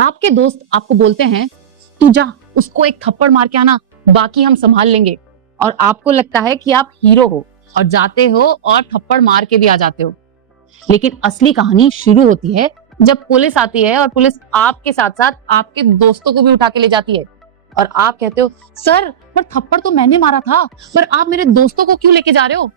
आपके दोस्त आपको बोलते हैं तू जा उसको एक थप्पड़ मार के आना, बाकी हम संभाल लेंगे। और आपको लगता है कि आप हीरो हो और जाते हो और थप्पड़ मार के भी आ जाते हो। लेकिन असली कहानी शुरू होती है जब पुलिस आती है और पुलिस आपके साथ साथ आपके दोस्तों को भी उठा के ले जाती है। और आप कहते हो सर पर थप्पड़ तो मैंने मारा था, पर आप मेरे दोस्तों को क्यों लेके जा रहे हो?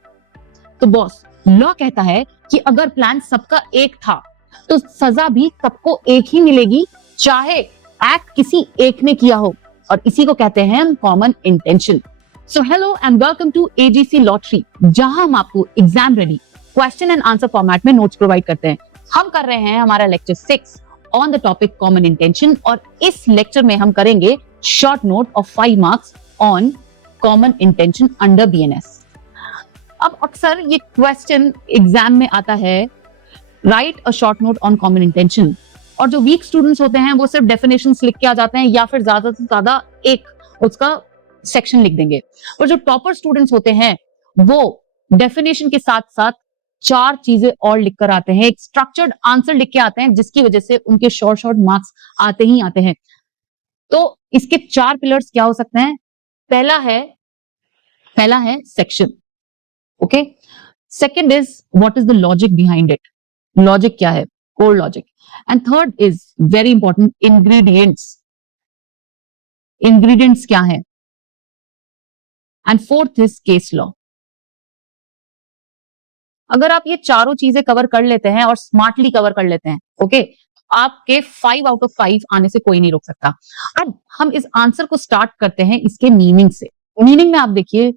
तो बॉस, लॉ कहता है कि अगर प्लान सबका एक था तो सजा भी सबको एक ही मिलेगी, चाहे एक्ट किसी एक ने किया हो। और इसी को कहते हैं हम common intention. So hello and welcome to AGC lottery, जहां हम आपको exam ready question and answer format में नोट्स प्रोवाइड करते हैं। हम कर रहे हैं हमारा lecture 6 on the topic common intention, और इस लेक्चर में हम करेंगे short note of 5 marks on common intention under BNS. अब अक्सर ये क्वेश्चन एग्जाम में आता है, write a short note on common intention. और जो वीक स्टूडेंट्स होते हैं वो सिर्फ डेफिनेशंस लिख के आ जाते हैं या फिर ज्यादा से ज्यादा एक उसका सेक्शन लिख देंगे। और जो टॉपर स्टूडेंट्स होते हैं वो डेफिनेशन के साथ साथ 4 चीजें और लिख कर आते हैं, एक स्ट्रक्चर्ड आंसर लिख के आते हैं, जिसकी वजह से उनके शॉर्ट मार्क्स आते ही आते हैं। तो इसके 4 पिलर्स क्या हो सकते हैं? पहला है section, okay. Second is what is the logic behind it, logic क्या है, core logic. And third is very important, ingredients क्या है। And fourth is case law. अगर आप ये चारों चीजें कवर कर लेते हैं और स्मार्टली कवर कर लेते हैं, ओके, आपके 5 आउट ऑफ 5 आने से कोई नहीं रोक सकता। अब हम इस आंसर को स्टार्ट करते हैं इसके मीनिंग से। मीनिंग में आप देखिए,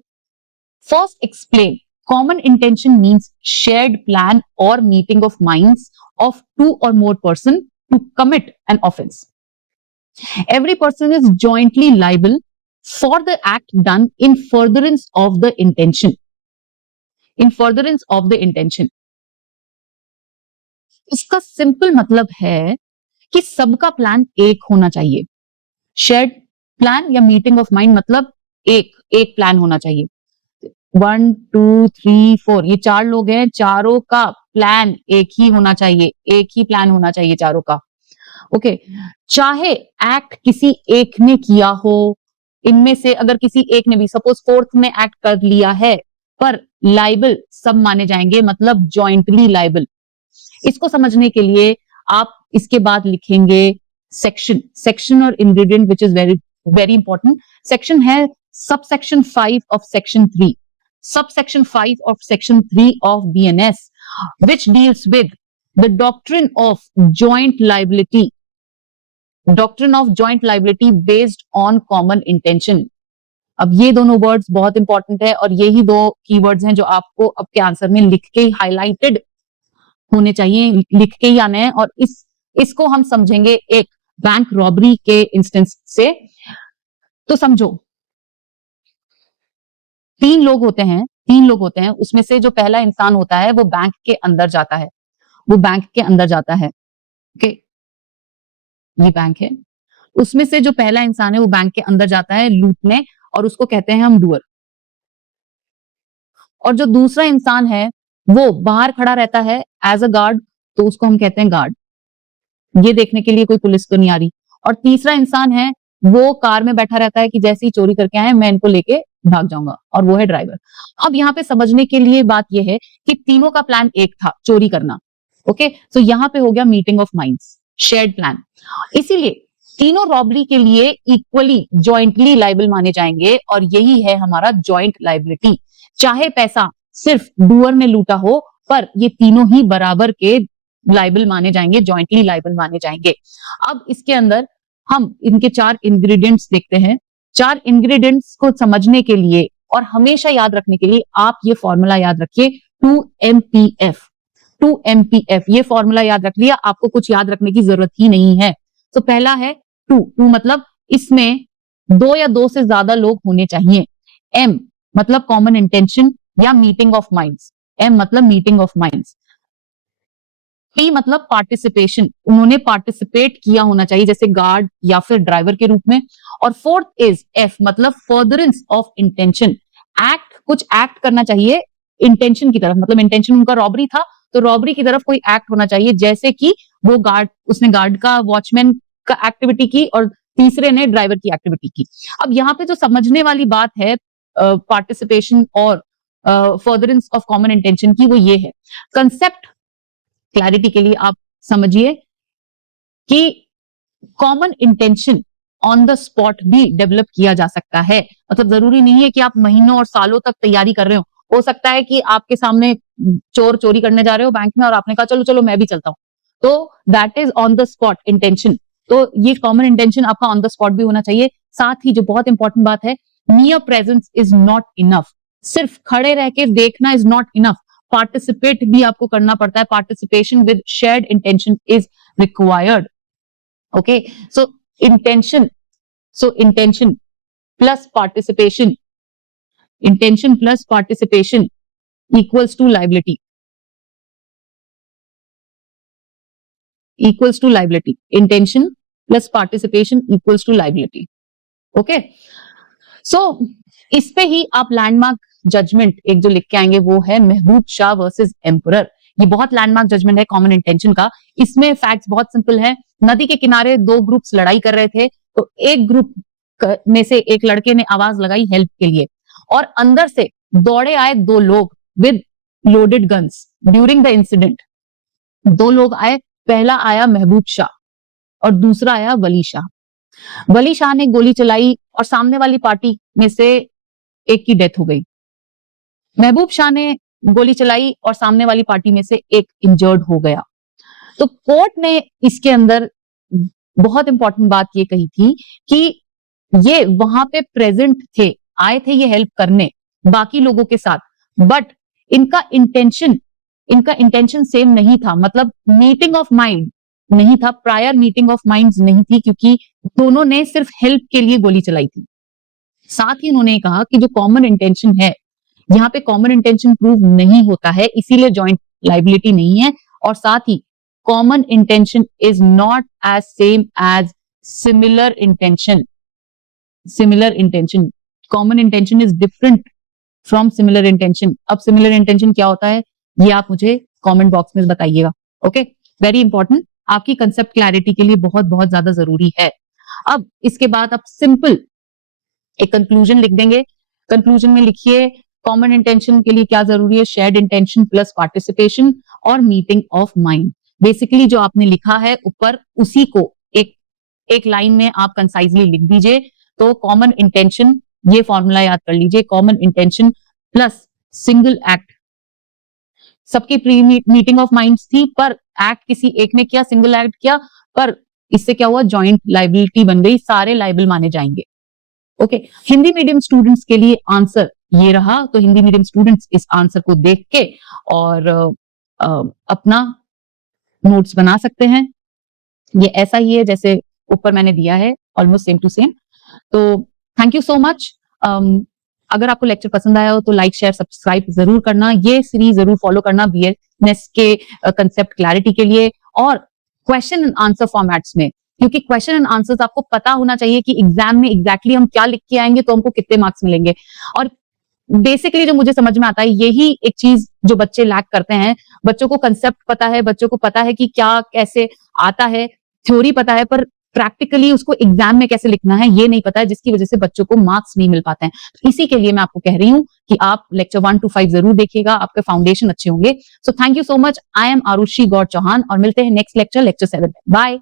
first explain, common intention means shared plan or meeting of minds of 2 or more person to commit an offense. Every person is jointly liable for the act done in furtherance of the intention. In furtherance of the intention. इसका simple मतलब है कि सबका plan एक होना चाहिए। Shared plan या meeting of mind मतलब एक प्लान होना चाहिए। 1 2 3 4 ये 4 लोग हैं, चारों का प्लान एक ही होना चाहिए, एक ही प्लान होना चाहिए चारों का, ओके। चाहे एक्ट किसी एक ने किया हो, इनमें से अगर किसी एक ने भी, सपोज फोर्थ ने एक्ट कर लिया है, पर लाइबल सब माने जाएंगे, मतलब जॉइंटली लाइबल। इसको समझने के लिए आप इसके बाद लिखेंगे सेक्शन और ingredient, which is very very important. Section है subsection 5 of section 3, subsection 5 of section 3 of BNS, which deals with the doctrine of joint liability based on common intention. अब ये दोनों वर्ड्स बहुत इंपॉर्टेंट है और यही 2 कीवर्ड्स हैं जो आपको आपके आंसर में लिख के हाईलाइटेड होने चाहिए, लिख के ही आने हैं। और इसको हम समझेंगे एक बैंक रॉबरी के इंस्टेंस से। तो समझो, 3 लोग होते हैं, उसमें से जो पहला इंसान होता है वो बैंक के अंदर जाता है, ओके। ये बैंक है, उसमें से जो पहला इंसान है वो बैंक के अंदर जाता है लूटने, और उसको कहते हैं हम डूअर। और जो दूसरा इंसान है वो बाहर खड़ा रहता है एज अ गार्ड, तो उसको हम कहते हैं गार्ड, ये देखने के लिए कोई पुलिस तो नहीं आ रही। और तीसरा इंसान है वो कार में बैठा रहता है कि जैसे ही चोरी करके आए मैं इनको लेके भाग जाऊंगा, और वो है ड्राइवर। अब यहाँ पे समझने के लिए बात ये है कि तीनों का प्लान एक था, चोरी करना, ओके। सो यहाँ पे हो गया meeting of minds, shared plan. इसीलिए तीनों रॉबरी के लिए इक्वली जॉइंटली लाइबल माने जाएंगे, और यही है हमारा जॉइंट लाइबिलिटी। चाहे पैसा सिर्फ डूअर ने लूटा हो, पर ये तीनों ही बराबर के लाइबल माने जाएंगे, जॉइंटली लाइबल माने जाएंगे। अब इसके अंदर हम इनके 4 इंग्रेडिएंट्स देखते हैं। 4 इंग्रेडिएंट्स को समझने के लिए और हमेशा याद रखने के लिए आप ये फॉर्मूला याद रखिए, 2MPF। 2MPF ये फॉर्मूला याद रख लिया, आपको कुछ याद रखने की जरूरत ही नहीं है। तो पहला है 2 मतलब इसमें 2 या 2 से ज्यादा लोग होने चाहिए। M मतलब कॉमन इंटेंशन या मीटिंग ऑफ माइंड्स, M मतलब मीटिंग ऑफ माइंड्स। P मतलब पार्टिसिपेशन, उन्होंने पार्टिसिपेट किया होना चाहिए, जैसे गार्ड या फिर ड्राइवर के रूप में। और फोर्थ इज F मतलब फर्दरेंस ऑफ इंटेंशन, कुछ एक्ट करना चाहिए इंटेंशन की तरफ, मतलब इंटेंशन उनका रॉबरी था तो रॉबरी की तरफ कोई एक्ट होना चाहिए, जैसे कि वो उसने गार्ड का वॉचमैन का एक्टिविटी की और तीसरे ने ड्राइवर की एक्टिविटी की। अब यहाँ पे जो समझने वाली बात है पार्टिसिपेशन और फर्दरेंस ऑफ कॉमन इंटेंशन की, वो ये है, कंसेप्ट क्लैरिटी के लिए आप समझिए कि common intention on the spot भी डेवलप किया जा सकता है। मतलब जरूरी नहीं है कि आप महीनों और सालों तक तैयारी कर रहे हो सकता है कि आपके सामने चोर चोरी करने जा रहे हो बैंक में और आपने कहा चलो चलो मैं भी चलता हूं, तो that is on the spot intention. तो ये कॉमन इंटेंशन आपका ऑन द स्पॉट भी होना चाहिए। साथ ही जो बहुत इंपॉर्टेंट बात है, near presence is not enough. सिर्फ खड़े रह के देखना इज नॉट इनफ, पार्टिसिपेट भी आपको करना पड़ता है। Participation with shared intention is required. Okay, so intention plus participation, intention plus participation equals to liability, intention plus participation equals to liability. okay, so इस पे ही आप लैंडमार्क जजमेंट एक जो लिख के आएंगे वो है महबूब शाह वर्सेस एम्परर। ये बहुत लैंडमार्क जजमेंट है कॉमन इंटेंशन का। इसमें फैक्ट्स बहुत सिंपल है। नदी के किनारे दो ग्रुप्स लड़ाई कर रहे थे, तो एक ग्रुप में से एक लड़के ने आवाज लगाई हेल्प के लिए, और अंदर से दौड़े आए दो लोग with loaded guns during the incident. दो लोग आए, पहला आया महबूब शाह और दूसरा आया वली शाह। वली शाह ने गोली चलाई और सामने वाली पार्टी में से एक की डेथ हो गई। महबूब शाह ने गोली चलाई और सामने वाली पार्टी में से एक इंजर्ड हो गया। तो कोर्ट ने इसके अंदर बहुत इंपॉर्टेंट बात ये कही थी कि ये वहां पे प्रेजेंट थे, आए थे ये हेल्प करने बाकी लोगों के साथ, बट इनका इंटेंशन सेम नहीं था। मतलब मीटिंग ऑफ माइंड नहीं था, प्रायर मीटिंग ऑफ माइंड्स नहीं थी, क्योंकि दोनों ने सिर्फ हेल्प के लिए गोली चलाई थी। साथ ही उन्होंने कहा कि जो कॉमन इंटेंशन है, यहाँ पे कॉमन इंटेंशन प्रूव नहीं होता है, इसीलिए जॉइंट लाइबिलिटी नहीं है। और साथ ही common intention is not as same as similar intention. Common intention is different from similar intention. अब सिमिलर इंटेंशन क्या होता है ये आप मुझे कमेंट बॉक्स में बताइएगा। ओके, वेरी इंपॉर्टेंट, आपकी कंसेप्ट क्लैरिटी के लिए बहुत बहुत ज्यादा जरूरी है। अब इसके बाद आप सिंपल एक कंक्लूजन लिख देंगे। कंक्लूजन में लिखिए कॉमन इंटेंशन के लिए क्या जरूरी है, शेयर्ड इंटेंशन प्लस पार्टिसिपेशन और मीटिंग ऑफ माइंड। बेसिकली जो आपने लिखा है ऊपर, उसी को एक लाइन में आप कंसाइजली लिख दीजिए। तो कॉमन इंटेंशन, ये फॉर्मूला याद कर लीजिए, common intention plus single act. सबकी प्री मीटिंग ऑफ माइंड्स थी, पर एक्ट किसी एक ने किया, सिंगल एक्ट किया, पर इससे क्या हुआ, जॉइंट लाइबिलिटी बन गई, सारे लाइबल माने जाएंगे। ओके, हिंदी मीडियम स्टूडेंट्स के लिए आंसर ये रहा। तो हिंदी मीडियम स्टूडेंट्स इस आंसर को देख के और अपना नोट्स बना सकते हैं। ये ऐसा ही है जैसे ऊपर मैंने दिया है, ऑलमोस्ट सेम टू सेम। तो थैंक यू सो मच। अगर आपको लेक्चर पसंद आया हो तो लाइक शेयर सब्सक्राइब जरूर करना। ये सीरीज जरूर फॉलो करना बीएसएनएस के कंसेप्ट क्लैरिटी के लिए और क्वेश्चन एंड आंसर फॉर्मेट्स में, क्योंकि क्वेश्चन एंड आंसर्स आपको पता होना चाहिए कि एग्जाम में एग्जैक्टली हम क्या लिख के आएंगे तो हमको कितने मार्क्स मिलेंगे। और बेसिकली जो मुझे समझ में आता है, यही एक चीज जो बच्चे लैक करते हैं। बच्चों को कंसेप्ट पता है, बच्चों को पता है कि क्या कैसे आता है, थ्योरी पता है, पर प्रैक्टिकली उसको एग्जाम में कैसे लिखना है ये नहीं पता है, जिसकी वजह से बच्चों को मार्क्स नहीं मिल पाते हैं। इसी के लिए मैं आपको कह रही हूँ कि आप लेक्चर 1 to 5 जरूर देखिएगा, आपके फाउंडेशन अच्छे होंगे। So thank you so much. I am Arushi Gaur Chauhan और मिलते हैं नेक्स्ट लेक्चर 7 में। बाय।